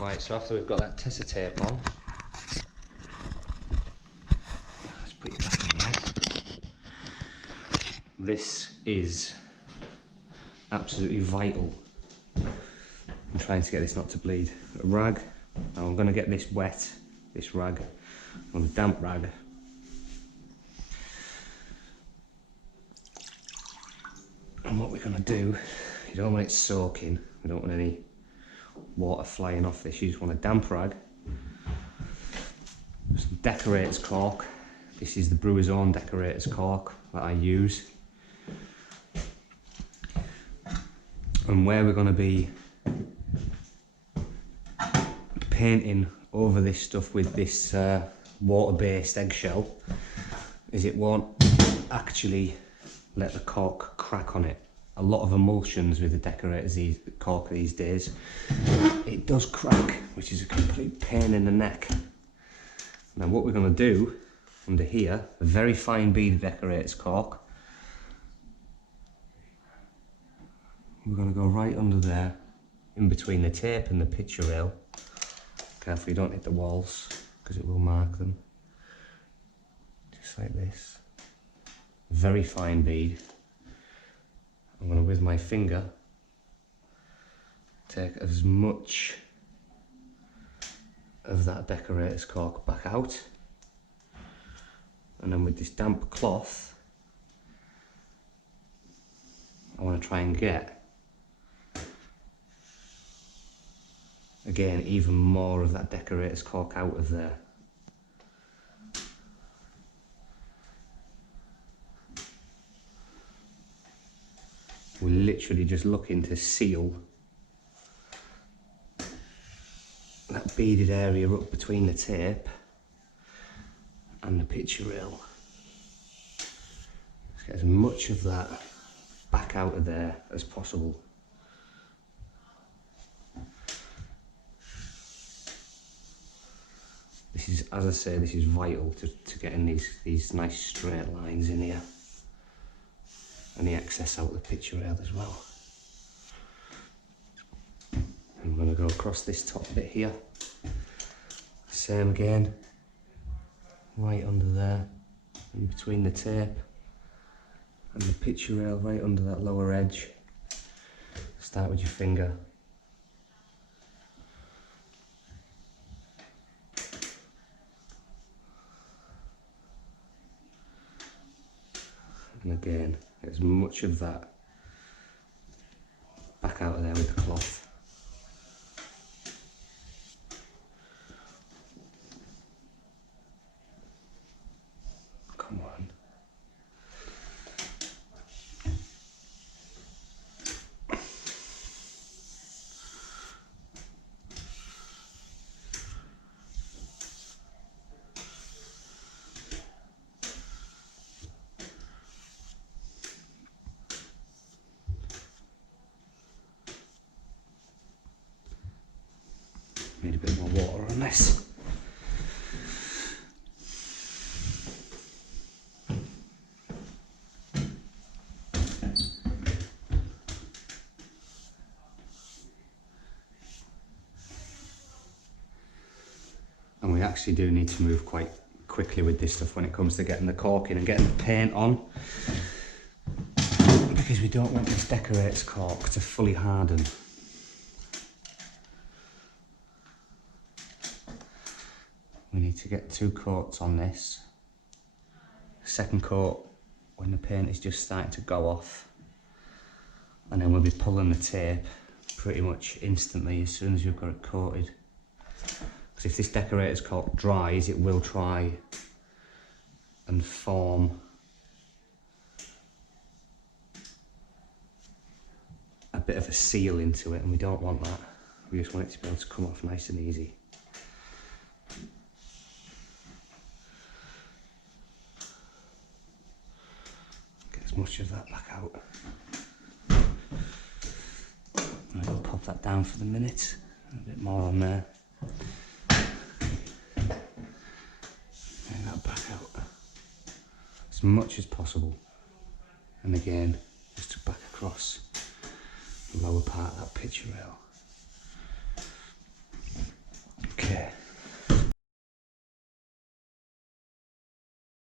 Right, so after we've got that tessa tape on, let's put you back in there. This is absolutely vital. I'm trying to get this not to bleed. A rag. Now I'm going to get this wet, this rag, on a damp rag. And what we're going to do, you don't want it soaking, we don't want any water flying off this, you just want a damp rag. Some decorator's caulk. This is the brewer's own decorator's caulk that I use. And where we're going to be painting over this stuff with this water-based eggshell is it won't actually let the caulk crack on it. A lot of emulsions with the decorators caulk these days, it does crack, which is a complete pain in the neck. Now what we're going to do under here, a very fine bead decorators caulk, we're going to go right under there, in between the tape and the picture rail. Careful you don't hit the walls, because it will mark them. Just like this. Very fine bead. I'm going to, with my finger, take as much of that decorator's caulk back out, and then with this damp cloth I want to try and get, again, even more of that decorator's caulk out of there. We're literally just looking to seal that beaded area up between the tape and the picture rail. Let's get as much of that back out of there as possible. This is, as I say, this is vital to getting these nice straight lines in here. And the excess out of the picture rail as well. I'm going to go across this top bit here. Same again, right under there, in between the tape and the picture rail, right under that lower edge. Start with your finger. And again, get as much of that back out of there with the cloth. Come on. Need a bit more water on this. And we actually do need to move quite quickly with this stuff when it comes to getting the caulk in and getting the paint on, because we don't want this decorator's caulk to fully harden. We need to get 2 coats on this. Second coat when the paint is just starting to go off, and then we'll be pulling the tape pretty much instantly as soon as we've got it coated. Because if this decorator's caulk dries, it will try and form a bit of a seal into it, and we don't want that. We just want it to be able to come off nice and easy. As much of that back out. And I'll pop that down for the minute. A bit more on there. And that back out as much as possible. And again, just to back across the lower part of that picture rail.